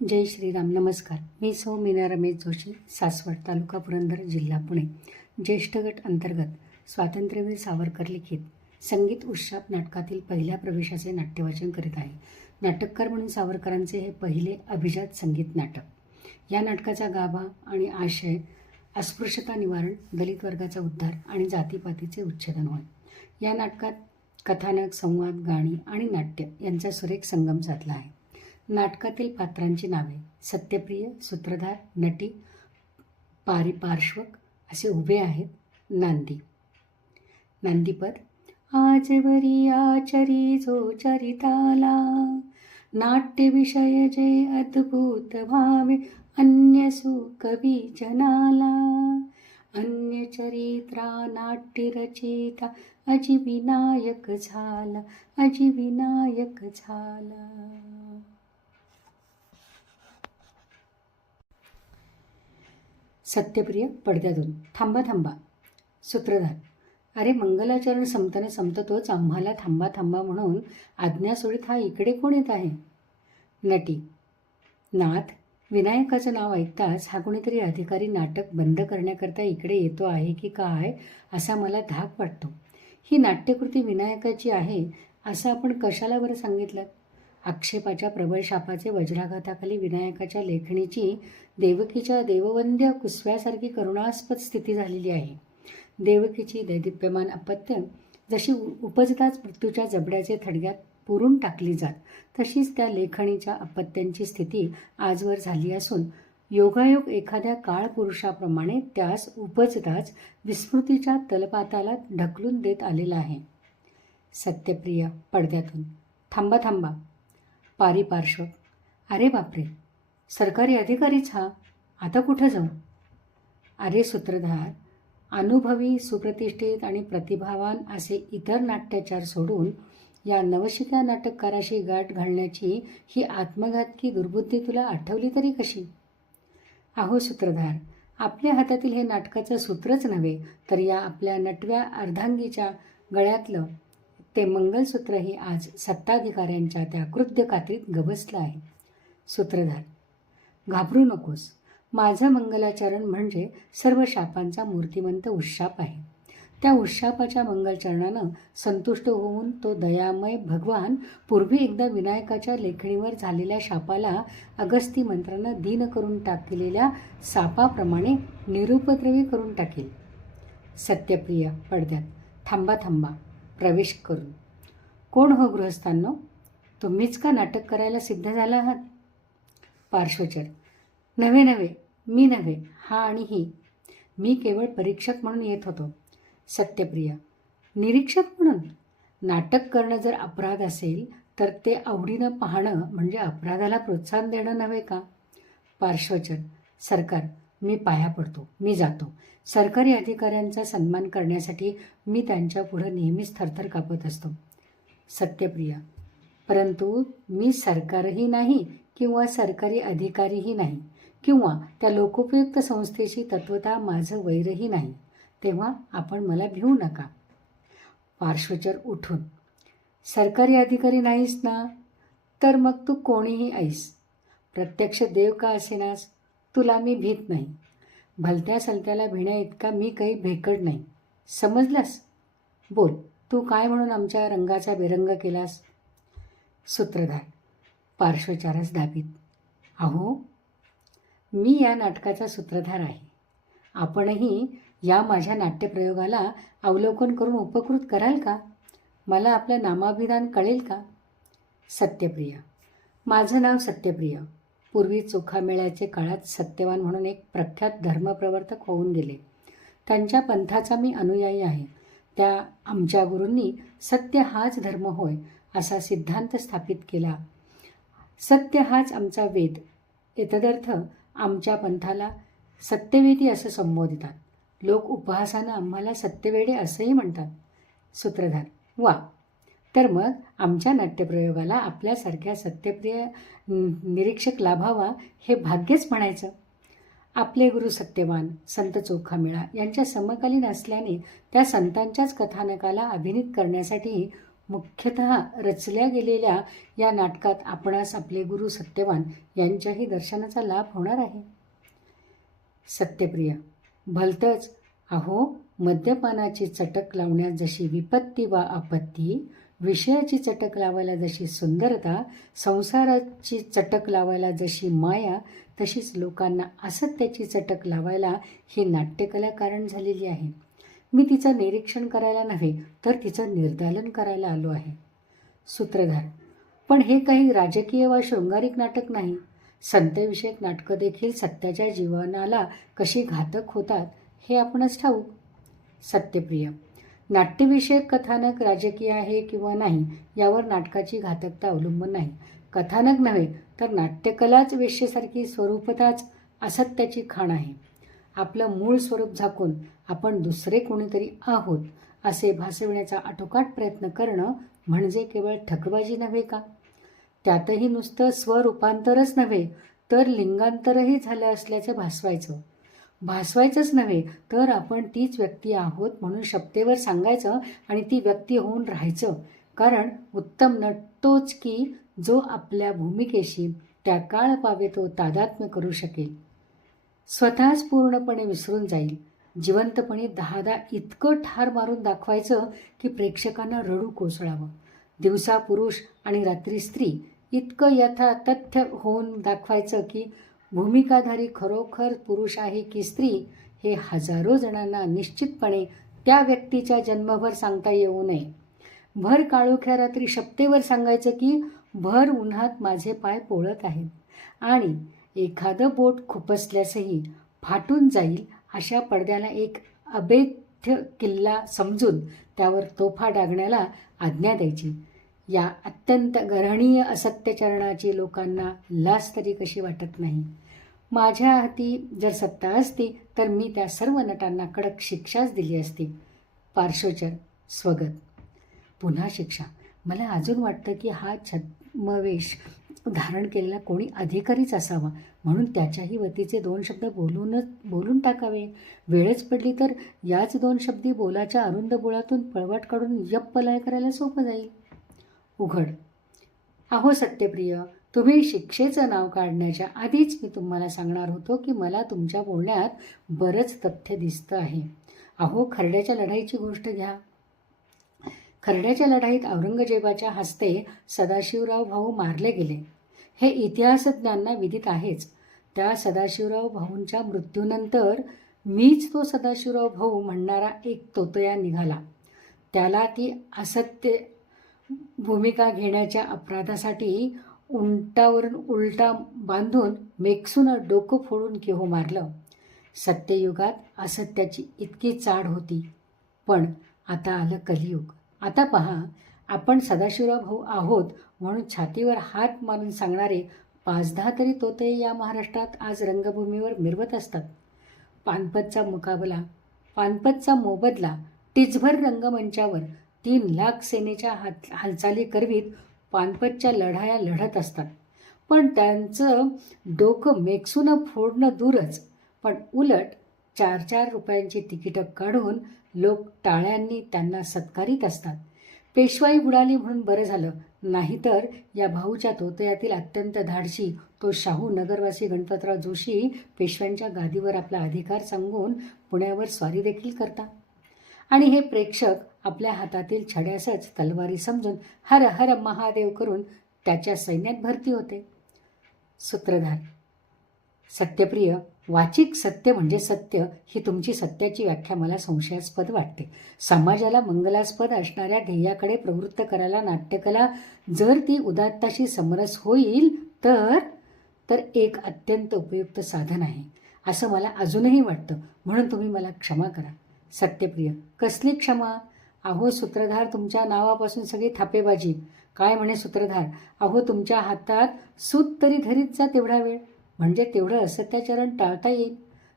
जय श्रीराम. नमस्कार. मी सौ मीना रमेश जोशी, सासवड, तालुका पुरंदर, जिल्हा पुणे. ज्येष्ठ गट अंतर्गत स्वातंत्र्यवीर सावरकर लिखित संगीत उत्सव नाटकातील पहिल्या प्रवेशाचे नाट्यवाचन करीत आहे. नाटककार म्हणून सावरकरांचे हे पहिले अभिजात संगीत नाटक. या नाटकाचा गाभा आणि आशय अस्पृश्यता निवारण, दलित वर्गाचा उद्धार आणि जातीपातीचे उच्छेदन होय. या नाटकात कथानक, संवाद, गाणी आणि नाट्य यांचा सुरेख संगम साधला आहे. नाटकातील पात्रांची नावे सत्यप्रिय, सूत्रधार, नटी, पारिपार्श्वक असे उभे आहेत. नांदीपद. आजवरी आचरी जो चरिताला, नाट्य विषय जे अद्भुत भावे, अन्य सुकवी जनाला, अन्य चरित्रा नाट्य रचिता, अजी विनायक झाला, अजी विनायक झाला. सत्यप्रिय पडद्यातून. थांबा थांबा. सूत्रधार. अरे मंगलाचरण संपताने संपतोच आम्हाला थांबा थांबा म्हणून आज्ञा सोडित हा इकडे कोण येत आहे? नटी. नाथ, विनायकाचं नाव ऐकताच हा कोणीतरी अधिकारी नाटक बंद करण्याकरता इकडे येतो आहे की काय असा मला धाक वाटतो. ही नाट्यकृती विनायकाची आहे असं आपण कशाला बरं सांगितलं? आक्षेपाच्या प्रबळ शापाचे वज्राघाताखाली विनायकाच्या लेखणीची देवकीच्या देववंद्य कुसव्यासारखी करुणास्पद स्थिती झालेली आहे. देवकीची दैदिप्यमान अपत्य जशी उपजताच मृत्यूच्या जबड्याचे थडग्यात पुरून टाकली जात, तशीच त्या लेखणीच्या अपत्यांची स्थिती आजवर झाली असून योगायोग एखाद्या काळपुरुषाप्रमाणे त्यास उपजताच विस्मृतीच्या तलपाताला ढकलून देत आलेला आहे. सत्यप्रिय पडद्यातून. थांबा थांबा. पारिपार्श्वक. अरे बापरे, सरकारी अधिकारीच हा, आता कुठं जाऊ? अरे सूत्रधार, अनुभवी, सुप्रतिष्ठित आणि प्रतिभावान असे इतर नाट्याचार सोडून या नवशिक्या नाटककाराशी गाठ घालण्याची ही आत्मघातकी दुर्बुद्धी तुला आठवली तरी कशी? अहो सूत्रधार, आपल्या हातातील हे नाटकाचं सूत्रच नव्हे तर या आपल्या नटव्या अर्धांगीच्या गळ्यातलं ते मंगलसूत्रही आज सत्ताधिकाऱ्यांच्या त्या कृत्य कात्रीत गबसलं आहे. सूत्रधार. घाबरू नकोस. माझं मंगलाचरण म्हणजे सर्व शापांचा मूर्तिमंत उत्शाप आहे. त्या उत्शापाच्या मंगलचरणानं संतुष्ट होऊन तो दयामय भगवान पूर्वी एकदा विनायकाच्या लेखणीवर झालेल्या शापाला अगस्ती मंत्रानं दीन करून टाकलेल्या सापाप्रमाणे निरुपद्रवी करून टाकेल. सत्यप्रिय पडद्यात. थांबा थांबा. प्रवेश करून. कोण हो गृहस्थांनो? तुम्हीच का नाटक करायला सिद्ध झाला आहात? पार्श्वचर. नव्हे नव्हे, मी नव्हे, हा आणि ही. मी केवळ परीक्षक म्हणून येत होतो. सत्यप्रिय. निरीक्षक म्हणून? नाटक करणं जर अपराध असेल तर ते आवडीनं पाहणं म्हणजे अपराधाला प्रोत्साहन देणं नव्हे का? पार्श्वचर. सरकार, मी पाया पडतो, मी जातो. सरकारी अधिकाऱ्यांचा सन्मान करण्यासाठी मी त्यांच्या पुढं नेहमीच थरथर कापत असतो. सत्यप्रिय. परंतु मी सरकारही नाही किंवा सरकारी अधिकारीही नाही किंवा त्या लोकोपयुक्त संस्थेशी तत्वतः माझं वैरही नाही, तेव्हा आपण मला भिवू नका. पार्श्वचर उठून. सरकारी अधिकारी नाहीस ना, तर मग तू कोणीही ऐस. प्रत्यक्ष देव का असेनास, तुला मी भीत नाही. भलत्या सलत्याला भिण्या इतका मी काही भेकड नाही, समजलास? बोल, तू काय म्हणून आमच्या रंगाचा बेरंग केलास? सूत्रधार. पार्श्वचारास दाबीत. अहो, मी या नाटकाचा सूत्रधार आहे. आपणही या माझ्या नाट्यप्रयोगाला अवलोकन करून उपकृत कराल का? मला आपलं नामाभिधान कळेल का? सत्यप्रिय. माझं नाव सत्यप्रिय. पूर्वी चोखामेळ्याचे काळात सत्यवान म्हणून एक प्रख्यात धर्मप्रवर्तक होऊन गेले. त्यांच्या पंथाचा मी अनुयायी आहे. त्या आमच्या गुरूंनी सत्य हाच धर्म होय असा सिद्धांत स्थापित केला. सत्य हाच आमचा वेद. एतदर्थ आमच्या पंथाला सत्यवेदी असं संबोधितात. लोक उपहासानं आम्हाला सत्यवेडे असंही म्हणतात. सूत्रधार. वा, तर मग आमच्या नाट्यप्रयोगाला आपल्यासारख्या सत्यप्रिय निरीक्षक लाभावा हे भाग्यच म्हणायचं. आपले गुरु सत्यवान, संत चोखामेळा यांच्या समकालीन असल्याने त्या संतांच्याच कथानकाला अभिनीत करण्यासाठी मुख्यतः रचल्या गेलेल्या या नाटकात आपणास आपले गुरु सत्यवान यांच्याही दर्शनाचा लाभ होणार आहे. सत्यप्रिय. भलतंच. अहो, मद्यपानाची चटक लावण्यास जशी विपत्ती वा आपत्ती, विषयाची चटक लावायला जशी सुंदरता, संसाराची चटक लावायला जशी माया, तशीच लोकांना असत्याची चटक लावायला ही नाट्यकला कारण झालेली आहे. मी तिचं निरीक्षण करायला नव्हे तर तिचं निर्दालन करायला आलो आहे. सूत्रधार. पण हे काही राजकीय वा शृंगारिक नाटक नाही. संतविषयक नाटकं देखील सत्याच्या जीवनाला कशी घातक होतात हे आपणच ठाऊक. सत्यप्रिय. नाट्यविषयक कथानक राजकीय आहे किंवा नाही यावर नाटकाची घातकता अवलंबून नाही. कथानक नव्हे तर नाट्यकलाच वेश्येसारखी स्वरूपताच असत्याची खाण आहे. आपलं मूळ स्वरूप झाकून आपण दुसरे कोणीतरी आहोत असे भासविण्याचा आटोकाट प्रयत्न करणं म्हणजे केवळ ठकबाजी नव्हे का? त्यातही नुसतं स्वरूपांतरच नव्हे तर लिंगांतरही झालं असल्याचं भासवायचंच नव्हे तर आपण तीच व्यक्ती आहोत म्हणून शब्देवर सांगायचं आणि ती व्यक्ती होऊन राहायचं. कारण उत्तम नट तोच की जो आपल्या भूमिकेशी त्या काळ पावे तो तादात्म्य करू शकेल, स्वतःच पूर्णपणे विसरून जाईल. जिवंतपणे 10 इतकं ठार मारून दाखवायचं की प्रेक्षकांना रडू कोसळावं. दिवसा पुरुष आणि रात्री स्त्री इतकं यथातथ्य होऊन दाखवायचं की भूमिकाधारी खरोखर पुरुष आहे की स्त्री हे हजारो जणांना निश्चितपणे त्या व्यक्तीच्या जन्मभर सांगता येऊ नये. भर काळोख्या रात्री शपथेवर सांगायचं की भर उन्हात माझे पाय पोळत आहेत आणि एखादं बोट खुपसल्यासही फाटून जाईल अशा पडद्याला एक अभेद्य किल्ला समजून त्यावर तोफा डागण्याला आज्ञा द्यायची. या अत्यंत गर्हणीय असत्यचरणाची लोकांना लाज तरी कशी वाटत नाही. माझ्या हाती जर सत्ता असती तर मी त्या सर्व नटांना कडक शिक्षाच दिली असती. पार्श्वचर. स्वगत. पुन्हा शिक्षा. मला अजून वाटतं की हा छद्मवेश धारण केलेला कोणी अधिकारीच असावा म्हणून त्याच्याही वतीचे 2 शब्द बोलून टाकावे. वेळच पडली तर याच 2 शब्दी बोलाच्या अरुंद बोळातून पळवाट काढून यप्प लय करायला सोपं जाईल. उघड. अहो सत्यप्रिय, तुम्ही शिक्षेचं नाव काढण्याच्या आधीच मी तुम्हाला सांगणार होतो की मला तुमच्या बोलण्यात बरंच तथ्य दिसतं आहे. अहो, खर्ड्याच्या लढाईची गोष्ट घ्या. खर्ड्याच्या लढाईत औरंगजेबाच्या हस्ते सदाशिवराव भाऊ मारले गेले हे इतिहासज्ञांना विदित आहेच. त्या सदाशिवराव भाऊंच्या मृत्यूनंतर मीच तो सदाशिवराव भाऊ म्हणणारा एक तोतया निघाला. त्याला ती असत्य भूमिका घेण्याच्या अपराधासाठी उंटावरून उलटा बांधून मेकसून डोकं फोडून केहो मारलं. सत्ययुगात असत्याची इतकी चाड होती. पण आता आलं कलियुग. आता पहा, आपण सदाशिवराव भाऊ आहोत म्हणून छातीवर हात मारून सांगणारे 5-10 तरी तोते या महाराष्ट्रात आज रंगभूमीवर मिरवत असतात. पानपतचा मोबदला टिचभर रंगमंचावर 3 लाख सेनेच्या हालचाली करवीत पानपतच्या लढाया लढत असतात. पण त्यांचं डोकं मेकसून फोडणं दूरच, पण उलट 4-4 रुपयांची तिकीटं काढून लोक टाळ्यांनी त्यांना सत्कारीत असतात. पेशवाई बुडाली म्हणून बरं झालं, नाहीतर या भाऊच्या तोतयातील अत्यंत धाडसी तो शाहू नगरवासी गणपतराव जोशी पेशव्यांच्या गादीवर आपला अधिकार सांगून पुण्यावर स्वारी देखील करता. आणि हे प्रेक्षक आपल्या हातातील छड्यासच तलवारी समजून हर हर महादेव करून त्याच्या सैन्यात भरती होते. सूत्रधार. सत्यप्रिय, वाचिक सत्य म्हणजे सत्य ही तुमची सत्याची व्याख्या मला संशयास्पद वाटते. समाजाला मंगलास्पद असणाऱ्या ध्येयाकडे प्रवृत्त करायला नाट्यकला जर ती उदात्ताशी समरस होईल तर एक अत्यंत उपयुक्त साधन आहे असं मला अजूनही वाटतं. म्हणून तुम्ही मला क्षमा करा. सत्यप्रिय. कसली क्षमा? अहो सूत्रधार, तुमच्या नावापासून सगळी थापेबाजी. काय म्हणे सूत्रधार? अहो, तुमच्या हातात सूत तरी धरीत जा तेवढा वेळ, म्हणजे तेवढं असत्याचरण टाळता येईल.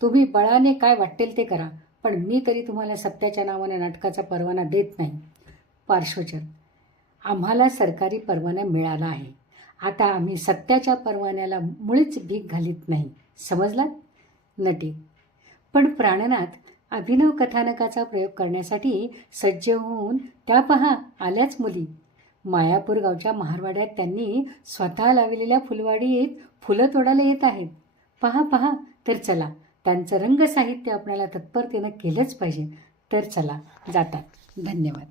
तुम्ही बळाने काय वाटेल ते करा, पण मी तरी तुम्हाला सत्याच्या नावाने नाटकाचा परवाना देत नाही. पार्श्वचर. आम्हाला सरकारी परवाना मिळाला आहे. आता आम्ही सत्याच्या परवान्याला मुळीच भीक घालीत नाही. समजलात? नटी. पण प्राणनाथ, अभिनव कथानकाचा प्रयोग करण्यासाठी सज्ज होऊन त्या पहा आल्याच मुली. मायापूर गावच्या महारवाड्यात त्यांनी स्वतः लावलेल्या फुलवाडीत फुलं तोडायला येत आहेत. पहा पहा. तर चला, त्यांचं रंगसाहित्य आपल्याला तत्परतेनं केलंच पाहिजे. तर चला, जातात. धन्यवाद.